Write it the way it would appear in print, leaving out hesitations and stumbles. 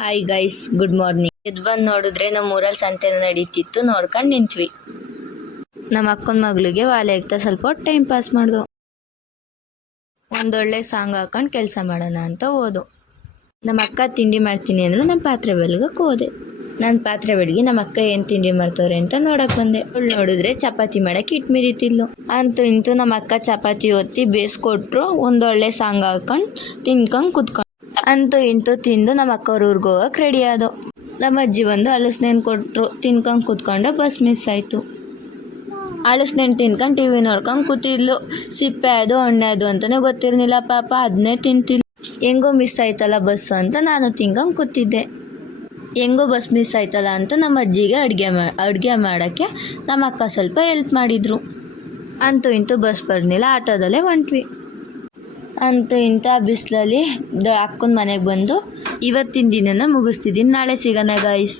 Hi guys, good morning. ಎದ್ದು ಬಂದು ನೋಡಿದ್ರೆ ನಮ್ಮ ಊರಲ್ಲಿ ಸಂತೆ ನಡೀತಿತ್ತು, ನೋಡ್ಕೊಂಡು ನಿಂತ್ವಿ. ನಮ್ಮ ಅಕ್ಕನ ಮಗಳಿಗೆ ವಾಲೆ ಆಗ್ತಾ ಸ್ವಲ್ಪ ಟೈಮ್ ಪಾಸ್ ಮಾಡ್ದು. ಒಂದೊಳ್ಳೆ ಸಾಂಗ್ ಹಾಕೊಂಡು ಕೆಲಸ ಮಾಡೋಣ ಅಂತ ಹೋದು. ನಮ್ಮ ಅಕ್ಕ ತಿಂಡಿ ಮಾಡ್ತೀನಿ ಅಂದ್ರೆ ನಮ್ಮ ಪಾತ್ರೆ ಬೆಳಗಕ್ಕೆ ಹೋದೆ. ನಾನು ಪಾತ್ರೆ ಬೆಳಗಿ ನಮ್ಮ ಅಕ್ಕ ಏನು ತಿಂಡಿ ಮಾಡ್ತವ್ರೆ ಅಂತ ನೋಡಕ್ ಬಂದೆ. ನೋಡಿದ್ರೆ ಚಪಾತಿ ಮಾಡಕ್ಕೆ ಇಟ್ಟು ಮಿರಿತಿದ್ಲು. ಅಂತೂ ಇಂತೂ ನಮ್ಮ ಅಕ್ಕ ಚಪಾತಿ ಒತ್ತಿ ಬೇಯಿಸ್ಕೊಟ್ರು. ಒಂದೊಳ್ಳೆ ಸಾಂಗ್ ಹಾಕೊಂಡು ತಿನ್ಕೊಂಡು ಕುತ್ಕೊಂಡು ಅಂತೂ ಇಂತೂ ತಿಂದು ನಮ್ಮ ಅಕ್ಕವ್ರ ಊರಿಗೆ ಹೋಗಕ್ಕೆ ರೆಡಿ ಆದವು. ನಮ್ಮ ಅಜ್ಜಿ ಬಂದು ಹಲಸಿನ ಕೊಟ್ಟರು. ತಿನ್ಕೊಂಡು ಕುತ್ಕೊಂಡು ಬಸ್ ಮಿಸ್ ಆಯಿತು. ಹಲಸಿನ ತಿನ್ಕೊಂಡು ಟಿ ವಿ ನೋಡ್ಕೊಂಡು ಕೂತಿದ್ಲು. ಸಿಪ್ಪೆ ಅದು ಹಣ್ಣೆ ಅದು ಅಂತಲೇ ಗೊತ್ತಿರಲಿಲ್ಲ ಪಾಪ, ಅದನ್ನೇ ತಿಂತಿಲ್ಲ. ಹೆಂಗೋ ಮಿಸ್ ಆಯ್ತಲ್ಲ ಬಸ್ಸು ಅಂತ ನಾನು ತಿನ್ಕೊಂಡು ಕೂತಿದ್ದೆ. ಹೆಂಗೋ ಬಸ್ ಮಿಸ್ ಆಯ್ತಲ್ಲ ಅಂತ ನಮ್ಮ ಅಜ್ಜಿಗೆ ಅಡುಗೆ ಮಾಡೋಕ್ಕೆ ನಮ್ಮ ಅಕ್ಕ ಸ್ವಲ್ಪ ಹೆಲ್ಪ್ ಮಾಡಿದರು. ಅಂತೂ ಇಂತೂ ಬಸ್ ಬರ್ನಿಲ್ಲ, ಆಟೋದಲ್ಲೇ ಹೊಂಟ್ವಿ. ಅಂತೂ ಇಂಥ ಬಿಸಿಲಲ್ಲಿ ಅಕ್ಕನ ಮನೆಗೆ ಬಂದು ಇವತ್ತಿನ ದಿನನ ಮುಗಿಸ್ತಿದ್ದೀನಿ. ನಾಳೆ ಸಿಗೋಣ ಗೈಸ್.